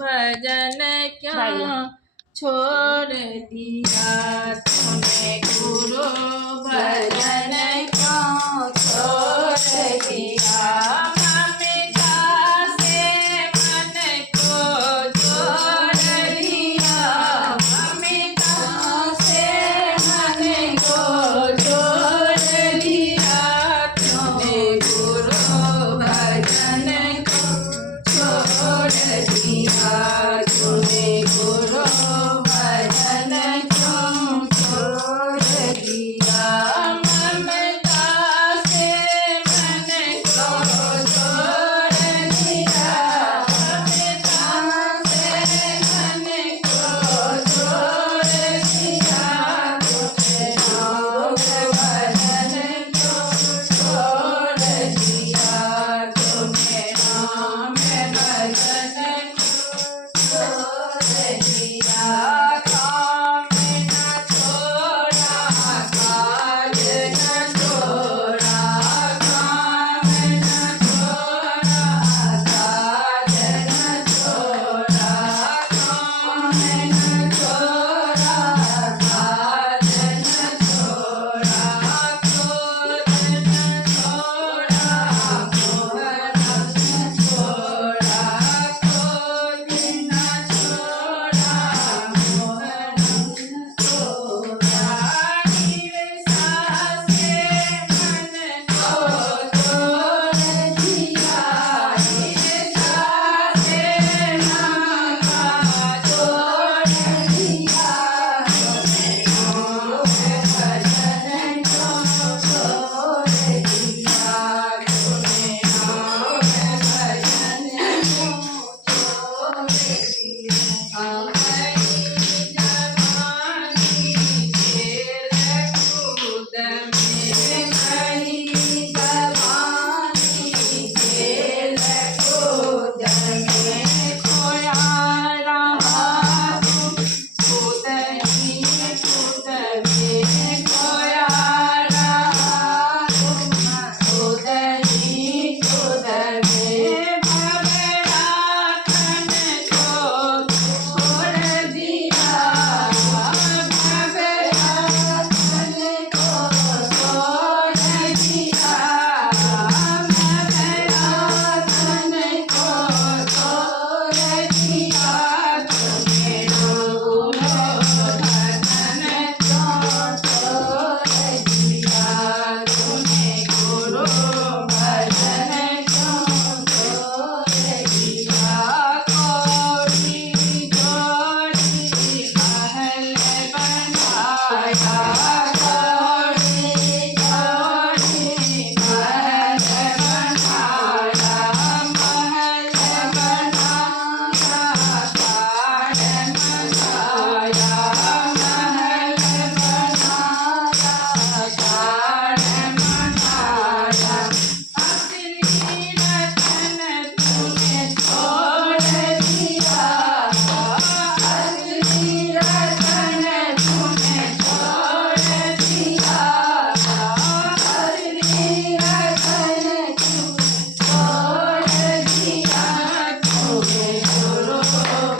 भजन क्यों छोड़ दिया तूने गुरु भजन क्यों छोड़ दिया ममता से मन को जोड़ दिया ममता से मन को जोड़ दिया तूने गुरु भजन छोड़ दिया तूने गुरु भजन क्यों छोड़ दिया ममता से मन को जोड़ दिया ममता से मन को जोड़ दिया तूने भजन क्यों छोड़ दिया तूने नाम भजन छोड़ दिया काम न छोड़ा काज न छोड़ा काम न छोड़ा काज न छोड़ा काम न छोड़ा काज न छोड़ा क्रोध न छोड़ा मोह न छोड़ा क्रोध न छोड़ा मोह न छोड़ा ईर्ष्या से मन को तोड़ दिया ईर्ष्या से मन का तोड़ दिया तूने नाम भजन क्यों छोड़ दिया तूने नाम भजन क्यों छोड़ दिया हमारी जवानी खेल कूद में हमारी जवानी खेल कूद में खोया रहा तुम कूद ही कूद में खोया रहा तुम कूद ही कूद में भवराखन को छोड़ दिया भवराखन को छोड़ दिया भवराखन को छोड़ दिया तूने गुरु भजन क्यों छोड़ दिया तूने गुरु भजन क्यों छोड़ दिया कोई जोड़ी महल बनाया कोई जोड़ी महल बनाया महल बनाया कारण मचाया महल बनाया कारण मचाया असली रतन तूने छोड़ दिया असली रतन तूने छोड़ दिया असली रतन तूने छोड़ दिया तूने गुरु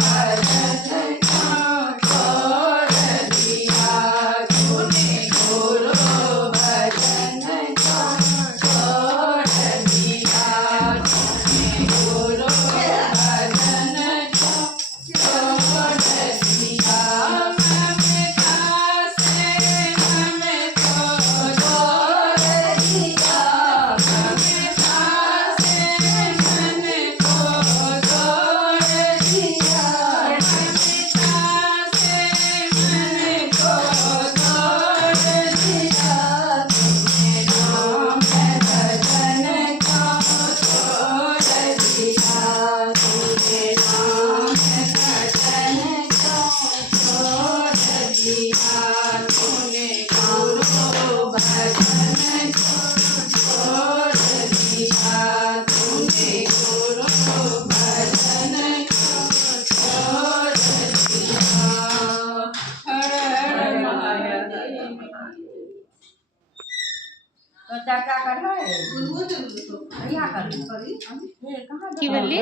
भजन क्यों छोड़ दिया तूने गुरु भजन क्यों छोड़ दिया तूने गुरु भजन क्यों छोड़ दिया ममता से मन को जोड़ दिया ममता से मन को जोड़ दिया ममता से मन को जोड़ दिया तूने नाम भजन क्यों छोड़ दिया तूने नाम भजन क्यों छोड़ दिया तूने गुरु भजन क्यों छोड़ दिया तूने गुरु भजन क्यों छोड़ दिया हर हर महादेव तो क्या करना है? बोलो क्या करना? कहाँ की बोली?